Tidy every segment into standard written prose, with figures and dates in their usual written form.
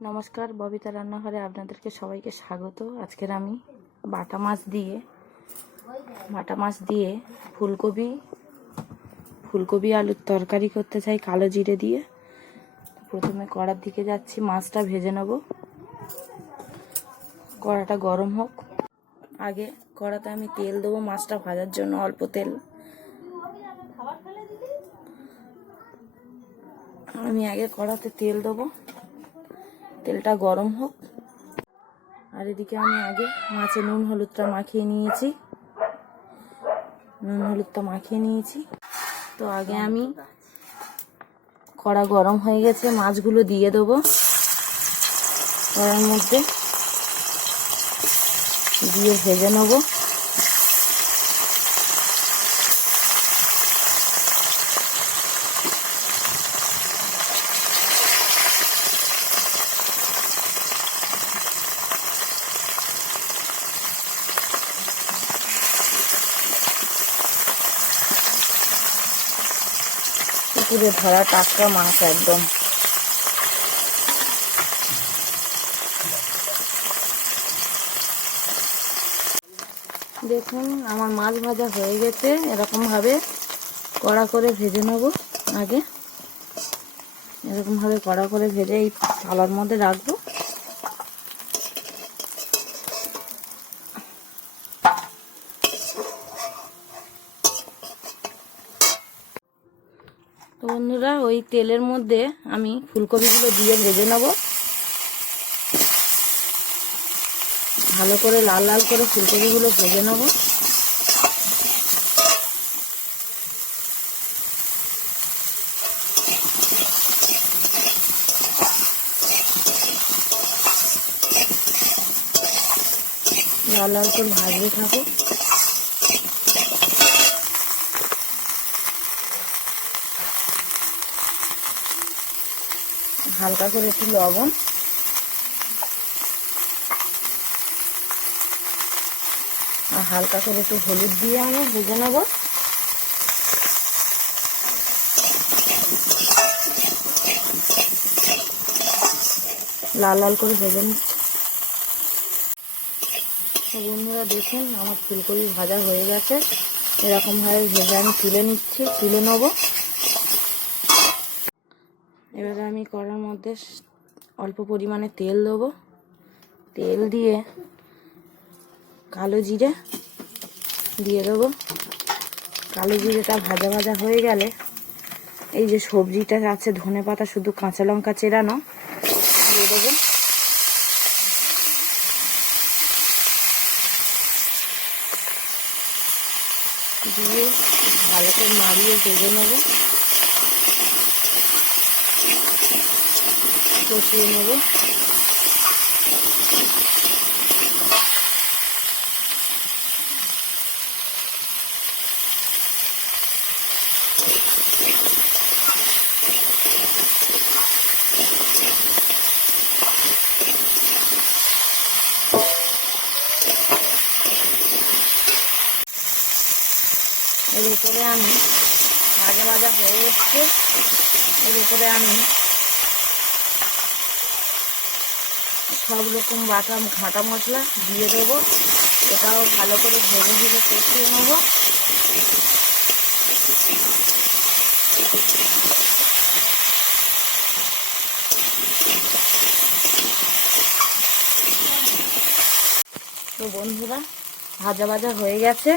নমস্কার, ববিতা রান্নাঘরে আপনাদেরকে সবাইকে স্বাগত। আজকের আমি বাটা মাছ দিয়ে ফুলকপি আলুর তরকারি করতে চাই কালো জিরে দিয়ে। প্রথমে কড়ার দিকে যাচ্ছি, মাছটা ভেজে নেব। কড়াটা গরম হোক। আগে কড়াতে আমি তেল দেবো মাছটা ভাজার জন্য, অল্প তেল। আমি আগে কড়াতে তেল দেবো, তেলটা গরম হোক। আর এদিকে আমি আগে মাছে নুন হলুদটা মাখিয়ে নিয়েছি। তো আগে আমি কড়া গরম হয়ে গেছে, মাছগুলো দিয়ে দেবো কড়ার মধ্যে, দিয়ে ভেজে নেবো। পুকুরে ধরা টাটকা মাছ একদম। দেখুন আমার মাছ ভাজা হয়ে গেছে। এরকম ভাবে কড়া করে ভেজে নেব। আগে এরকম ভাবে কড়া করে ভেজে এই থালার মধ্যে রাখবো। তো বন্ধুরা, ওই তেলের মধ্যে আমি ফুলকপিগুলো দিয়ে ভেজে নেব। ভালো করে লাল লাল করে ফুলকপিগুলো ভেজে নেব। লাল লাল করে ভাজতে থাকো। হালকা করে একটু লবণ আর হালকা করে একটু হলুদ দিয়ে আমি ভেজে নেব। লাল লাল করে ভেজে নিচ্ছি। বন্ধুরা দেখুন আমার ফুলকপি ভাজা হয়ে গেছে। এরকমভাবে ভেজে আমি তুলে নেব। এবারে আমি কড়ার মধ্যে অল্প পরিমাণে তেল দেবো। তেল দিয়ে কালো জিরে দিয়ে দেবো। কালো জিরেটা ভাজা ভাজা হয়ে গেলে এই যে সবজিটা আছে, ধনেপাতা শুধু কাঁচা লঙ্কা চেরানো দিয়ে দেবো। দিয়ে ভালো করে নাড়িয়ে ভেজে নেব, কষিয়ে নেব। এর উপরে আমি ভাজা হয়ে এসছে। এর উপরে আমি সব রকম ঘাটা মশলা দিয়ে দেবো। এটাও ভালো করে ভেজে কষিয়ে নেব। তো বন্ধুরা, ভাজা হয়ে গেছে।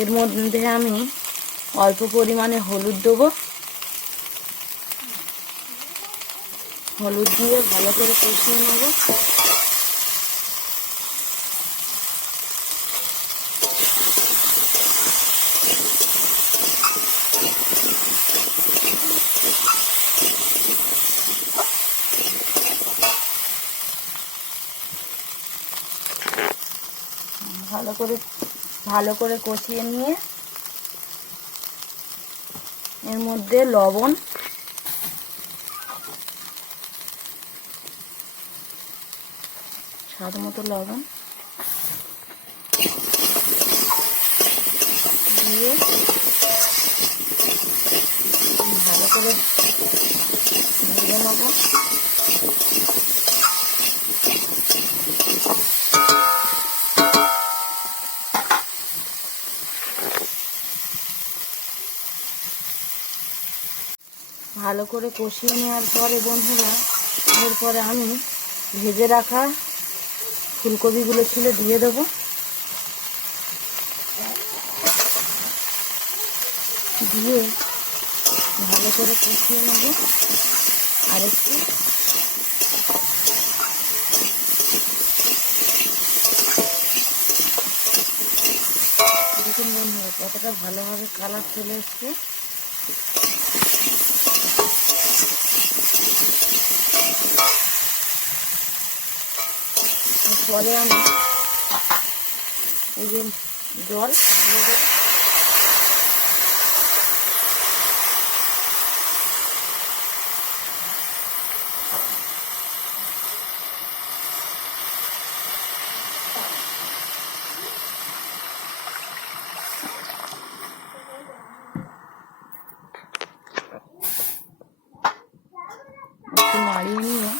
এর মধ্যে আমি অল্প পরিমাণে হলুদ দেবো। হলুদ দিয়ে ভালো করে কষিয়ে নেব। ভালো করে কষিয়ে নিয়ে এর মধ্যে লবণ, স্বাদ মতো লবণ দিয়ে ভালো করে ভেজে নেব। ভালো করে কষিয়ে নেওয়ার পরে বন্ধুরা এরপরে আমি ভেজে রাখা ফুলকপিগুলো ছিল দিয়ে দেবো। দিয়ে ভালো করে কষিয়ে নেব আরেকটু। দেখুন বন্ধুরা কতটা ভালোভাবে কালার চলে এসছে। পরে আমি এই যে জল দিয়ে দেবো। একটু নাড়িয়ে নিয়ে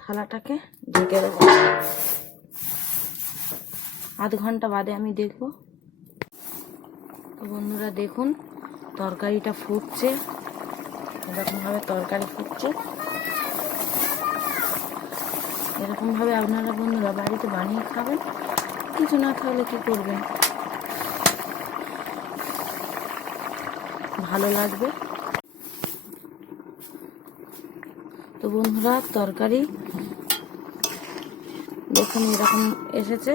থালাটাকে ঢেকে দেবো। আধ ঘন্টা বাদে আমি দেখব। তো বন্ধুরা দেখুন তরকারিটা ফুটছে, এরকমভাবে তরকারি ফুটছে। এরকমভাবে আপনারা বন্ধুরা বাড়িতে বানিয়ে খাবেন, কিছু না খাওয়ালে কি করবেন, ভালো লাগবে। তো বন্ধুরা তরকারি দেখুন এরকম এসেছে,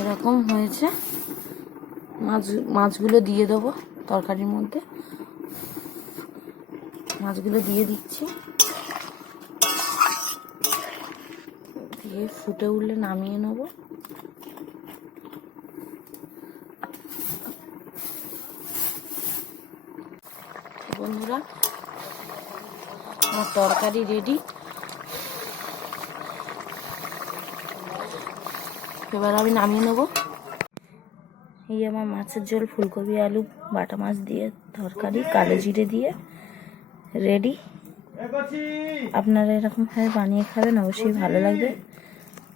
এরকম হয়েছে। মাছগুলো দিয়ে দেবো তরকারির মধ্যে। মাছগুলো দিয়ে দিচ্ছি, দিয়ে ফুটে উঠলে নামিয়ে নেব। বন্ধুরা আমার তরকারি রেডি। এবার আমি নামিয়ে নেব। এই আমার মাছের ঝোল ফুলকপি আলু বাটা মাছ দিয়ে তরকারি কালো জিরে দিয়ে রেডি। আপনারা এরকমভাবে বানিয়ে খাবেন, অবশ্যই ভালো লাগবে।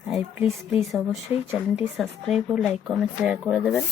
আর প্লিজ অবশ্যই চ্যানেলটি সাবস্ক্রাইব ও লাইক কমেন্ট শেয়ার করে দেবেন।